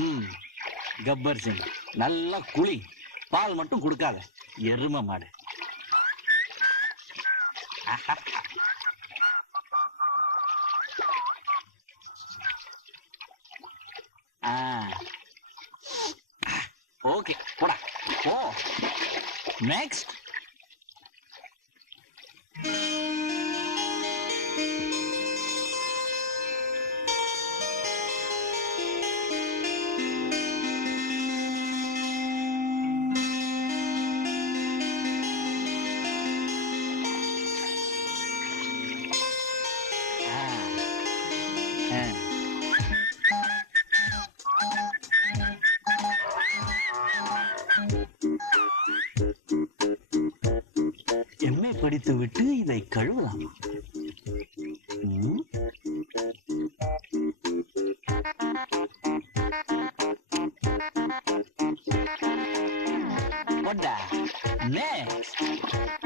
ம் கப்பர் சிங் நல்லா குழி. பால் மட்டும் கொடுக்காத. எரும மாடு. ஓகே போடா. ஓ நெக்ஸ்ட் எம்ஏ படித்து விட்டு இதை கழுவலாம் What the? Next.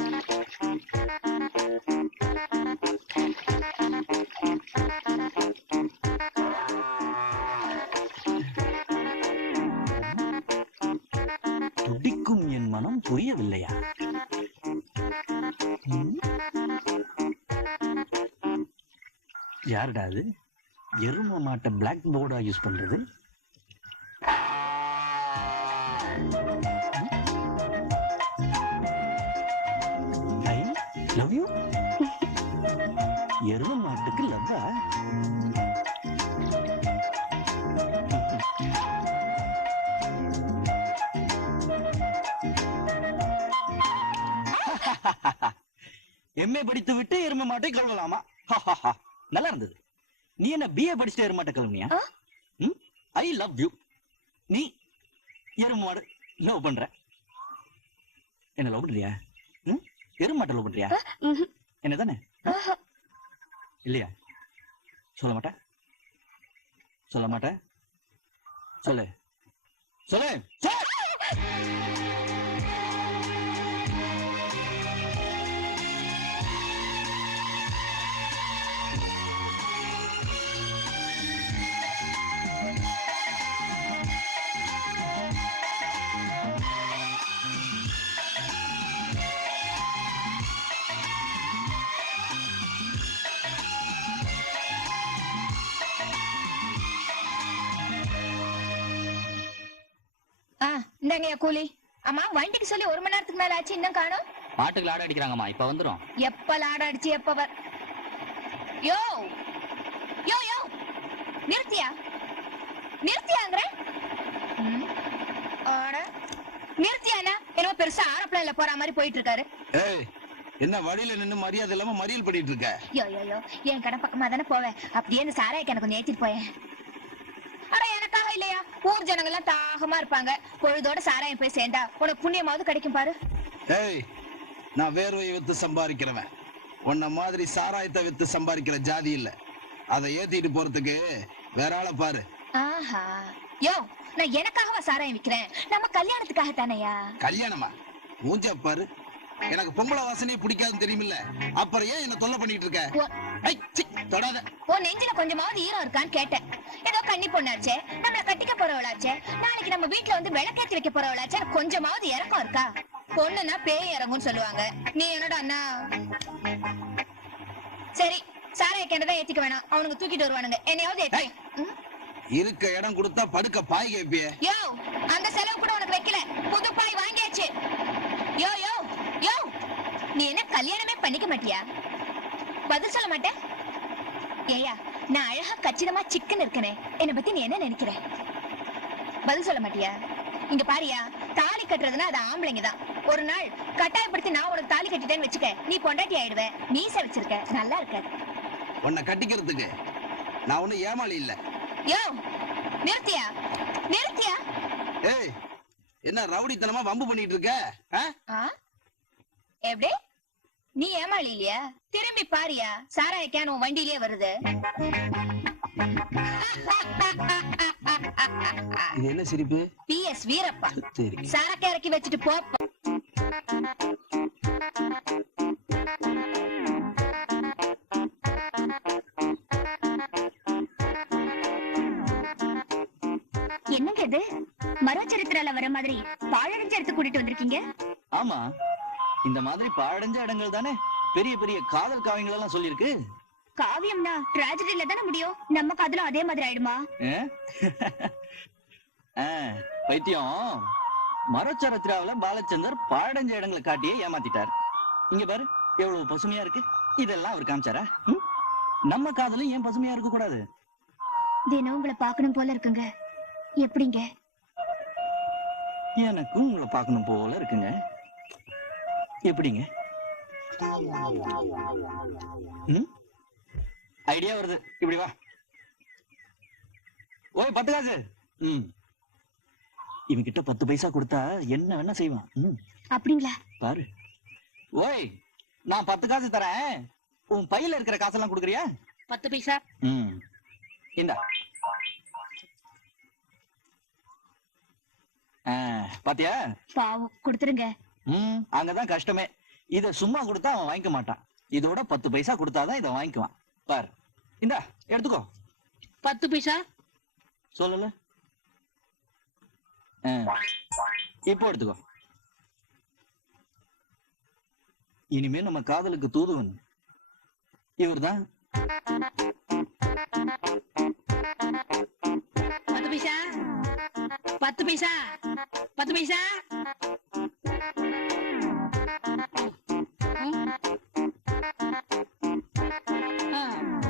துடிக்கும் என் மனம் புரியவில்லையா? யாருடா அது? எரும மாட்டை பிளாக் போர்டா யூஸ் பண்றது? எம்ஏ படித்து விட்டு எரும மாட்டை கழுவலாமா? நல்லா இருந்தது. நீ என்ன பிஏ படிச்சுட்டு எரும மாட்டை கழுவுனியா? ஐ லவ் யூ நீ எரும மாடு லவ் பண்ற. என்ன லவ் பண்றியா? எரும மாட்டை லவ் பண்றியா. என்ன தானே. இல்லையா? சொல்ல மாட்டேன்? சொல்ல மாட்டேன்? சொல்லு. சொல்லு. இந்தாங்கய்யா கூலி. அம்மா வண்டிக்கு சொல்லி ஒரு மணி நேரத்துக்கு மேல ஆச்சு இன்னும் காணோம். மாட்டுக்கு லாட அடிக்கிறாங்கம்மா இப்ப வந்துரும். எப்ப லாட அடிச்சு எப்ப வர் யோ! யோ யோ! நிறுத்தியா? நிறுத்தியாங்கிற. நிறுத்தியாண்ணா என்னமோ பெருசா ஆரோப்ளேன்ல போற மாதிரி போயிட்டு இருக்காரு ஏய் என்ன வழியில நின்னு மரியாதை இல்லாம மறியல் பண்ணிட்டு இருக்க யோ யோ யோ என் கடை பக்கமா தானே போவேன். அப்படியே இந்த சாராய்க்கு எனக்கு கொஞ்சம் ஏத்திட்டு போயேன். இல்லையா? ஊர் ஜனங்க எல்லாம் தாகமா இருப்பாங்க. பொழுதோட சாராயம் போய் சேர்ந்தா உனக்கு புண்ணியமாவது கிடைக்கும் பாரு. ஏய் நான் வேர்வையை வித்து சம்பாதிக்கிறவன். உன்ன மாதிரி சாராயத்தை வித்து சம்பாதிக்கிற ஜாதி இல்ல. அதை ஏத்திட்டு போறதுக்கு வேற ஆளை பாரு. ஆஹா. யோ நான் எனக்காகவா சாராயம் விக்கிறேன்? நம்ம கல்யாணத்துக்காக தானையா? கல்யாணமா? மூஞ்ச பாரு. எனக்கு பொம்பளை வாசனையே பிடிக்காதுன்னு தெரியுமில்ல. அப்புறம் ஏன் என்ன தொல்லை பண்ணிட்டு இருக்க? தொடாத. உன் நெஞ்சில கொஞ்சமாவது ஈரம் இருக்கான்னு கேட்டேன். ஏதோ கன்னி பொண்ணாச்சே நம்மள கட்டிக்க போறவளாச்சே நாளைக்கு நம்ம வீட்ல வந்து விளக்கேத்தி வைக்க போறவளாச்சே கொஞ்சமாவது இறக்கம் இருக்கா? பொண்ணுன்னா பேய் இறங்கும்னு சொல்லுவாங்க. நீ என்னடா அண்ணா? சரி சாராய கிணதான் ஏத்திக்க வேணாம். அவனுங்க தூக்கிட்டு வருவானுங்க. என்னையாவது ஏத்தி? இருக்க இடம் கொடுத்தா படுக்க பாய் கேப்பிய. யோ அந்த செலவு கூட உனக்கு வைக்கல. புது பாய் வாங்கியாச்சு. யோ யோ யோ நீ என்ன கல்யாணமே பண்ணிக்க மாட்டியா? பதில் சொல்ல மாட்டேன்? ஏயா நான் அழகா கச்சிதமா சிக்கன் இருக்கனே. என்னை பத்தி நீ என்ன நினைக்கிற? பதில் சொல்ல மாட்டியா? இங்க பாரியா தாலி கட்டுறதுன்னா அது ஆம்பளைங்க தான். ஒரு நாள் கட்டாயப்படுத்தி நான் உனக்கு தாலி கட்டிட்டேன்னு வச்சுக்க நீ பொண்டாட்டி ஆயிடுவ. மீச வச்சிருக்க. நல்லா இருக்க. உன்னை கட்டிக்கிறதுக்கு நான் ஒண்ணு ஏமாளி இல்ல. யோ நிறுத்தியா? நிறுத்தியா? ஏய் என்ன ரவுடித்தனமா வம்பு பண்ணிட்டு இருக்க? எப்படி? நீ ஏமாளி திரும்பி பாரியா? சாராய கேன் உன் வண்டியிலேயே வருது. இது என்ன சிரிப்பு? P S Veerappa. சரக்கு இறக்கி வச்சுட்டு போ. என்னங்க இது? மரோ சரித்திரால வர மாதிரி பாழடைஞ்ச எடுத்து கூட்டிட்டு வந்திருக்கீங்க? ஆமா. இந்த மாதிரி பாழடைஞ்ச இடங்கள் தானே? பெரிய பெரிய காதல் காவியங்கள் எல்லாம் சொல்லியிருக்கு. காவியம்னா டிராஜடில தானே முடியும்? நம்ம காதலும் அதே மாதிரி ஆயிடுமா? பைத்தியம். மரச்சரத்திராவில பாலச்சந்தர் பாழடைஞ்ச இடங்களை காட்டியே ஏமாத்திட்டார். இங்க பாரு எவ்வளவு பசுமையா இருக்கு. இதெல்லாம் அவர் காமிச்சாரா? நம்ம காதலும் ஏன் பசுமையா இருக்க கூடாது? தினம் உங்களை பார்க்கணும் போல இருக்குங்க. எப்படிங்க? எனக்கும் உங்களை பார்க்கணும் போல இருக்குங்க. எப்படிங்க? ஐடியா வருது. இப்படி வா. ஓய் பத்து காசு. ம். இவன்கிட்ட பத்து பைசா கொடுத்தா என்ன வேணா செய்வான். ம். அப்படிங்களா? பாரு. ஓய் நான் பத்து காசு தரேன். உன் பையில இருக்கிற காசெல்லாம் கொடுக்குறியா? பத்து பைசா? ம். இந்தா. பாத்தியா? பாவம் கொடுத்துருங்க. ம். அங்கதான் கஷ்டமே. இத சும்மா கொடுத்தா அவன் வாங்கிக்க மாட்டான். இதோட பத்து பைசா கொடுத்தாதான் இதை வாங்கிக்குவான். பார். இந்தா எடுத்துக்கோ. பத்து பைசா? சொல்லல. ஆ, இப்போ எடுத்துக்கோ. இனிமே நம்ம காதலுக்கு தூதுவன். இவர்தான். பத்து பைசா? பத்து பைசா? பத்து பைசா?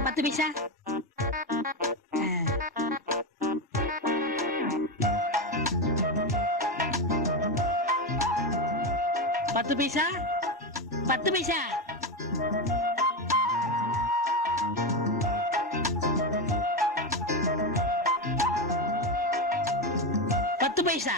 பத்து பைசா? பத்து பைசா? பத்து பைசா? பத்து பைசா?